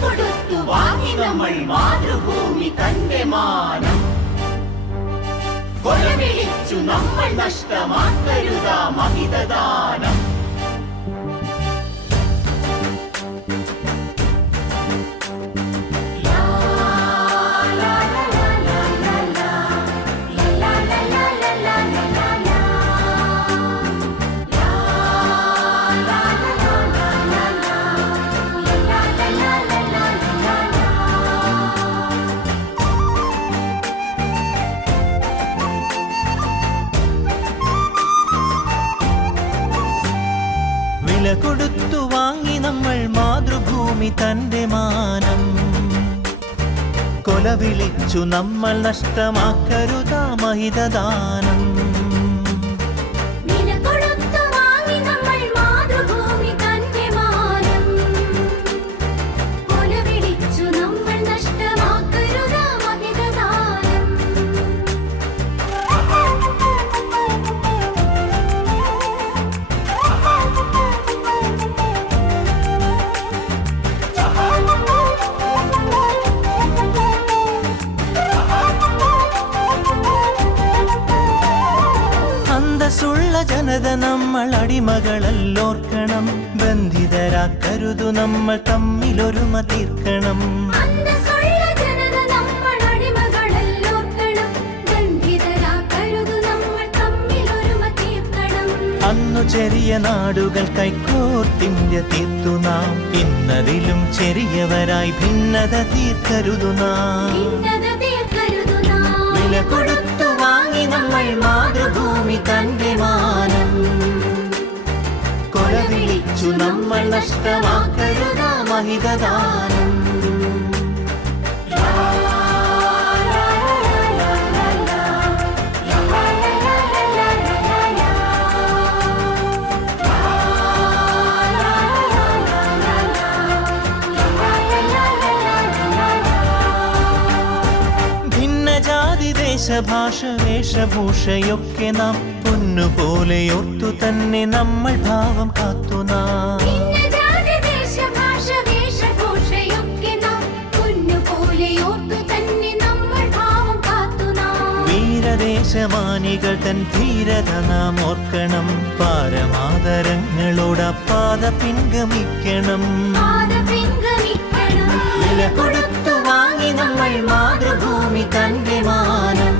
കൊടുത്തു വാങ്ങി നമ്മൾ മാതൃഭൂമി തന്റെ മാനം. കൊലവിളിച്ചു നമ്മൾ നഷ്ടമാക്കരുതാ മഹിതദാനം. വില കൊടുത്തു വാങ്ങി നമ്മൾ മാതൃഭൂമി തന്റെ മാനം. കൊലവിളിച്ചു നമ്മൾ നഷ്ടമാക്കരുതാ മഹിതദാനം. അന്തസ്സുള്ള ജനത നമ്മൾ അടിമകളല്ലോർക്കണം. ബന്ധിതരാക്കരുതു നമ്മൾ തമ്മിലൊരുമ തീർക്കണം. അന്നു ചെറിയ നാടുകൾ കൈക്കോർത്തിന്ത്യ തീർത്തു നാം. ഇന്നതിലും ചെറിയവരായി ഭിന്നത തീർക്കരുതു നാം. വില കൊടുത്തു വാങ്ങി നമ്മൾ മാതൃഭൂമി തന്റെ മാനം. കൊലവിളിച്ചു നമ്മൾ നഷ്ടമാക്കരുതാ മഹിതദാനം. ദേശഭാഷ വേഷഭൂഷയൊക്കെ നാം പൊന്നുപോലെ ഓർത്തു തന്നെ നമ്മൾ ഭാവം കാത്തു നാം. വീരദേശമാനികൾ തൻ ധീരത നാം ഓർക്കണം. പാരമാദരങ്ങളോട് പാത പിൻഗമിക്കണം. വില കൊടുത്തു വാങ്ങി നമ്മൾ മാതൃഭൂമി തന്റെ മാനം.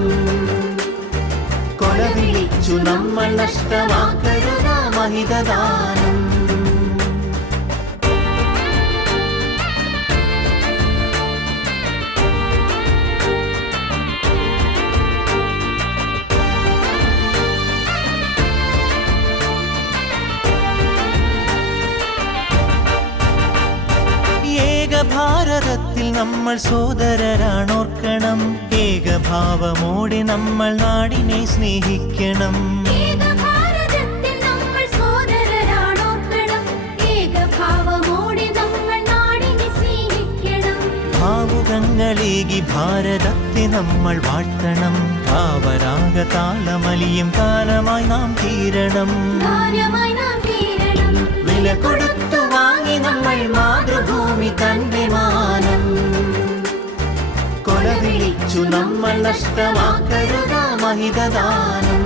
കൊലവിളിച്ചു നമ്മൾ നഷ്ടമാക്കരുതാ മഹിതദാനം. ഭാരതത്തിൽ നമ്മൾ സോദരരാണോർക്കണം. ഏകഭാവമോടെ നമ്മൾ നാടിനെ സ്നേഹിക്കണം. ഭാവുകങ്ങളേകി ഭാരതത്തെ നമ്മൾ വാഴ്ത്തണം. ഭാവരാഗ താളമലിയും കാലമായി നാം തീരണം. വില കൊടുത്തു വാങ്ങി നമ്മൾ മാതൃഭൂമി തന്റെ മാനം. കൊലവിളിച്ചു നമ്മൾ നഷ്ടമാക്കരുതാ മഹിതദാനം.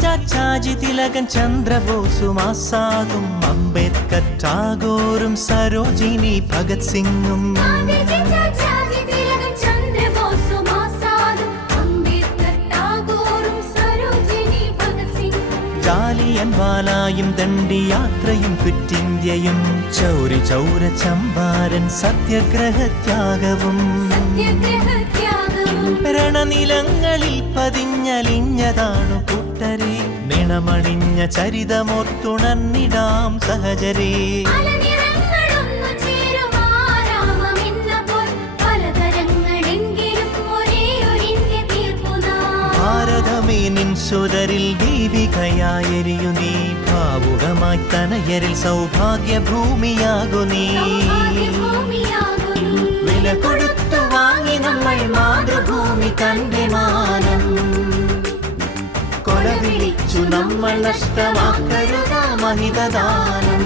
ചാച്ചാജി തിലകൻ ചന്ദ്രബോസും ആസാദും അംബേദ്കർ ടാഗോറും സരോജിനി ഭഗത് സിംഗും ജാലിയൻവാലായും ദണ്ഡിയാത്രയും ക്വിറ്റിന്ത്യയും ചൗരി ചൗര ചമ്പാരൻ സത്യഗ്രഹത്യാഗവും രണനിലങ്ങളിൽ പതിഞ്ഞലിഞ്ഞതാണു കൂട്ടരെ. നിണമണിഞ്ഞ ചരിതമോർത്തുണർന്നിടാം സഹജരേ. ഭാരതമേ നിൻ സുതരിൽ ദീപികയായെരിയു നീ ഭാവുകമായി തനയരിൽ സൗഭാഗ്യഭൂമിയാകു നീ വില കൊടുത്തു വാങ്ങി നമ്മൾ മാതൃഭൂമി തന്റെ മാനം കൊലവിളിച്ചു നമ്മൾ നഷ്ടമാക്കരുതാ മഹിതദാനം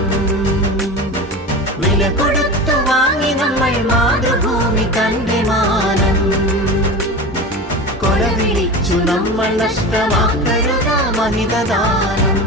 വില കൊടുത്തു വാങ്ങി നമ്മൾ മാതൃഭൂമി തന്റെ മാനം കൊലവിളിച്ചു നമ്മൾ നഷ്ടമാക്കരുതാ മഹിതദാനം